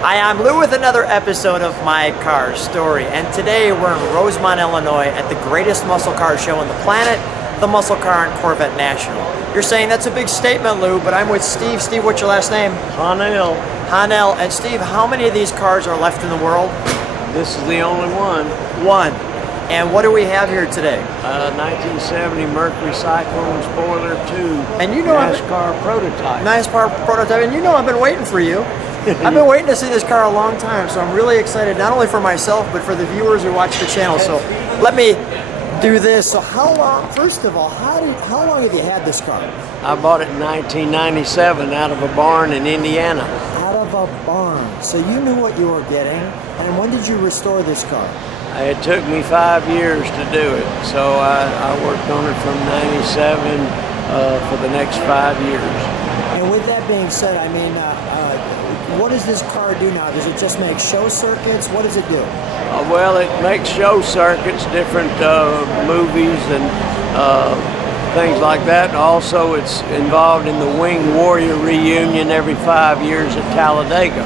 Hi, I'm Lou with another episode of My Car Story, and today we're in Rosemont, Illinois at the greatest muscle car show on the planet, the Muscle Car and Corvette National. You're saying that's a big statement, Lou, but I'm with Steve. Steve, what's your last name? Honnell. Honnell. And Steve, how many of these cars are left in the world? This is the only one. One. And what do we have here today? 1970 Mercury Cyclone Spoiler II. And you know NASCAR prototype. NASCAR prototype. And you know I've been waiting for you. I've been waiting to see this car a long time, so I'm really excited, not only for myself, but for the viewers who watch the channel. So let me do this. So how long, first of all, how long have you had this car? I bought it in 1997 out of a barn in Indiana. Out of a barn. So you knew what you were getting. And when did you restore this car? It took me 5 years to do it. So I worked on it from 97 for the next 5 years. And with that being said, I mean, what does this car do now? Does it just make show circuits? What does it do? Well, it makes show circuits, different movies and things like that. Also, it's involved in the Wing Warrior reunion every 5 years at Talladega.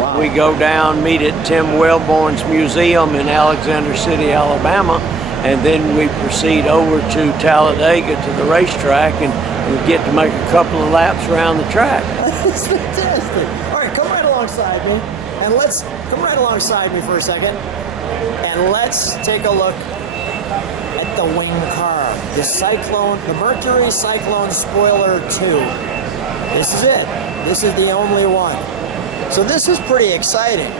Wow. We go down, meet at Tim Wellborn's museum in Alexander City, Alabama, and then we proceed over to Talladega to the racetrack, and we get to make a couple of laps around the track. That's fantastic. All right, come right alongside me, and let's come right alongside me for a second, and let's take a look at the wing car, the Mercury Cyclone Spoiler II. This is it. This is the only one. So this is pretty exciting.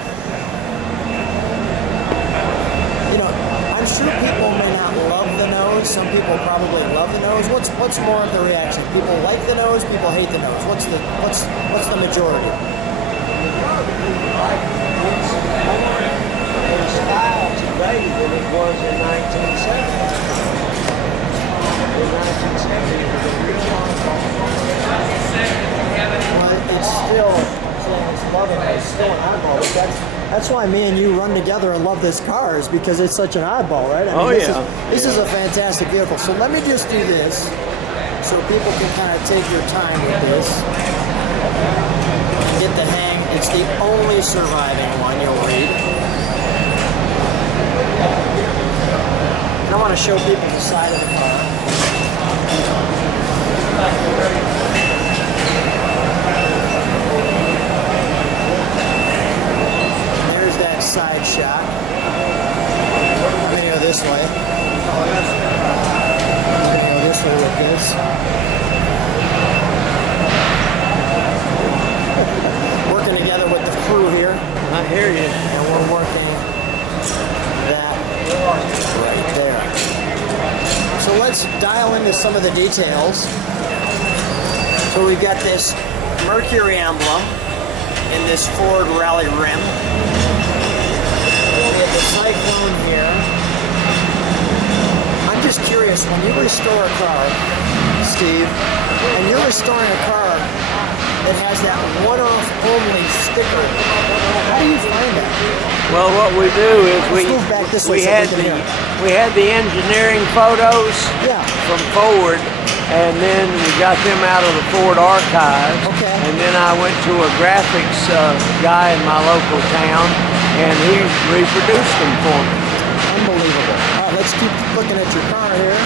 You know, I'm sure people may not love the nose. Some people probably love the nose. What's more of the reaction? People like the nose. People hate the nose. What's the majority? In style today than it was in 1970. In 1970, it was a real Well, it's still loving it. It's still an oddball. But that's why me and you run together and love this car, is because it's such an oddball, right? I mean, this is a fantastic vehicle. So let me just do this so people can kind of take your time with this. Get the hang. It's the only surviving one, you'll read. And I want to show people the side of the car. There's that side shot. I'm going to go this way. I'm going to go this way with this. Working together with the crew here. I hear you. And we're working that right there. So let's dial into some of the details. So we've got this Mercury emblem in this Ford Rally rim. We have the Cyclone here. I'm just curious, when you restore a car, Steve, and you're restoring a car that has that one-off only sticker, how do you find that? Well, what we do is we had the engineering photos from Ford, and then we got them out of the Ford archive. Okay. And then I went to a graphics guy in my local town, and he reproduced them for me. Unbelievable. All right, let's keep looking at your car here.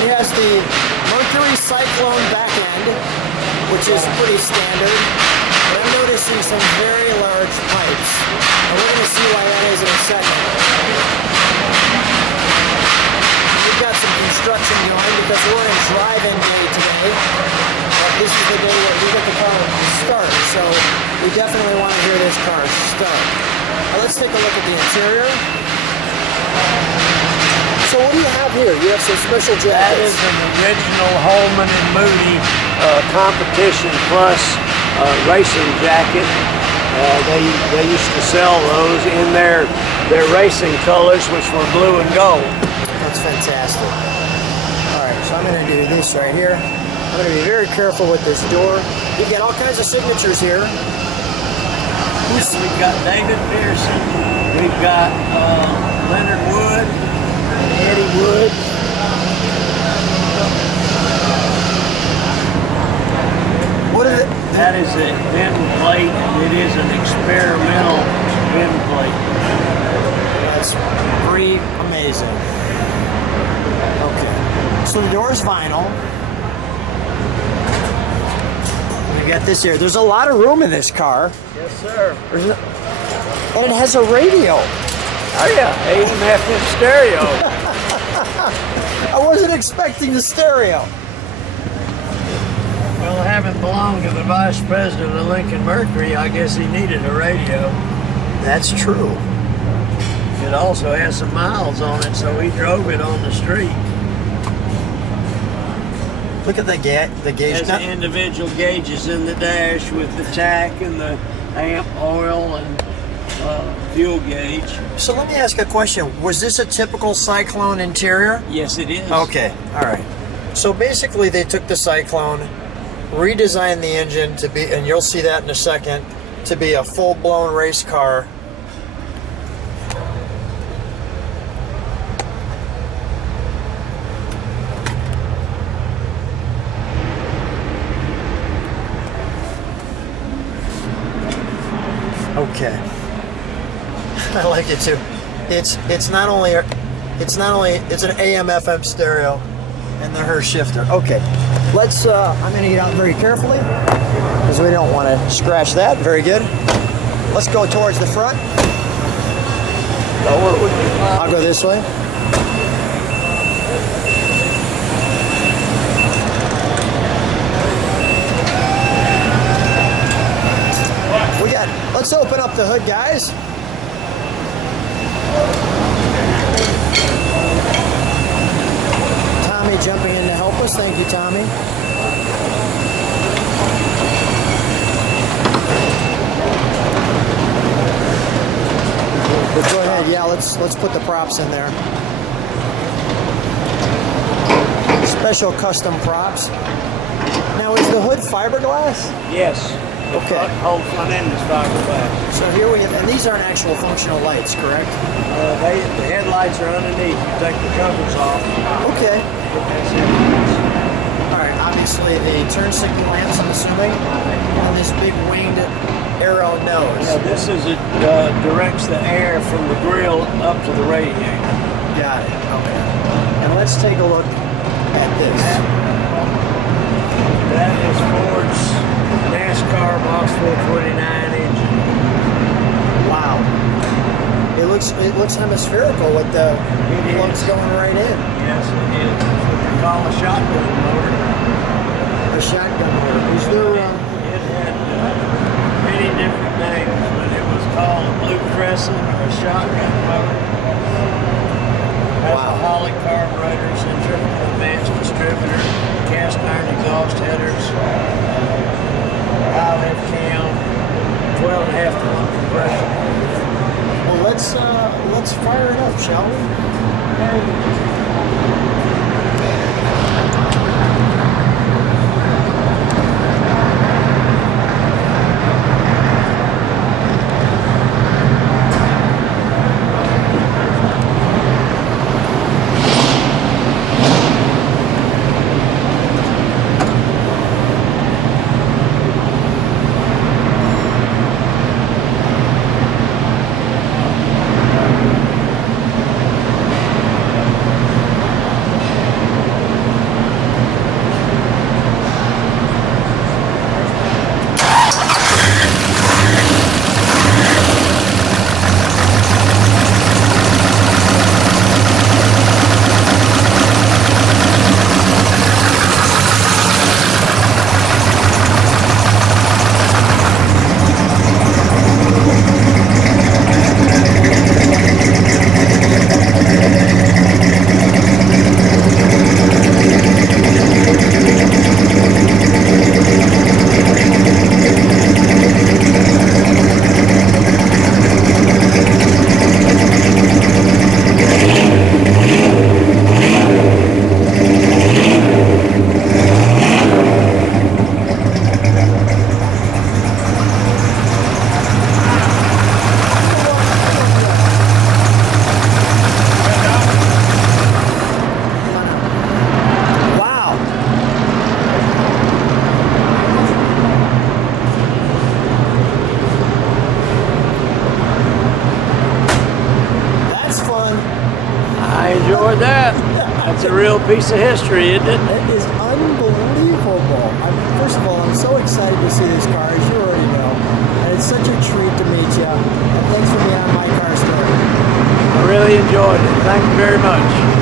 It has the Mercury Cyclone back end, which is pretty standard. But I'm noticing some very large pipes. And we're going to see why that is in a second. We've got some construction going because we're in drive-in day today. This is the day that we get the car to start, so we definitely want to hear this car start. Now let's take a look at the interior. So what do you have here? You have some special jackets. That is an original Holman and Moody Competition Plus racing jacket. They used to sell those in their racing colors, which were blue and gold. That's fantastic. All right, so I'm going to do this right here. I'm going to be very careful with this door. You've got all kinds of signatures here. We've got David Pearson. We've got Leonard Wood. Eddie Wood. What is it? That is a VIN plate. It is an experimental VIN plate. That's pretty amazing. Okay. So the door's vinyl. We got this here. There's a lot of room in this car. Yes, sir. And it has a radio. Oh yeah, AM, FM stereo. I wasn't expecting the stereo. Well, having belonged to the vice president of Lincoln Mercury, I guess he needed a radio. That's true. It also has some miles on it, so he drove it on the street. Look at the gauge. Has the individual gauges in the dash with the tack and the amp, oil, and fuel gauge. So let me ask a question. Was this a typical Cyclone interior? Yes, it is. Okay, all right. So basically they took the Cyclone, redesigned the engine to be, and you'll see that in a second, to be a full-blown race car. Okay. I like it too. It's an AM FM stereo and the Hurst shifter. Okay. Let's I'm gonna get out very carefully because we don't want to scratch that. Very good. Let's go towards the front. I'll go this way. Let's open up the hood, guys. Tommy jumping in to help us. Thank you, Tommy. But go ahead, yeah, let's put the props in there. Special custom props. Now, is the hood fiberglass? Yes. Okay. The whole front end is fiberglass. So here we have, and these aren't actual functional lights, correct? The headlights are underneath. You take the covers off. Okay. That's it. All right. Obviously, the turn signal lamps, I'm assuming, on this big winged arrow nose. Yeah, this is it. Directs the air from the grill up to the radiator. Got it. Okay. And let's take a look at this. That is Ford's NASCAR Box 429 engine. Wow. It looks hemispherical with the plugs going right in. Yes, it is. That's what they call a shotgun motor. A shotgun motor. Is there? It had many different names, but it was called a Blue Crescent or a shotgun motor. Alcoholic carburetors, centrifugal advanced distributor, cast iron exhaust headers, high lift cam, 12.5 to 1 compression. Well, let's fire it up, shall we? I enjoyed that. That's a real piece of history, isn't it? It is unbelievable. First of all, I'm so excited to see this car, as you already know. And it's such a treat to meet you. And thanks for being on my car story. I really enjoyed it. Thank you very much.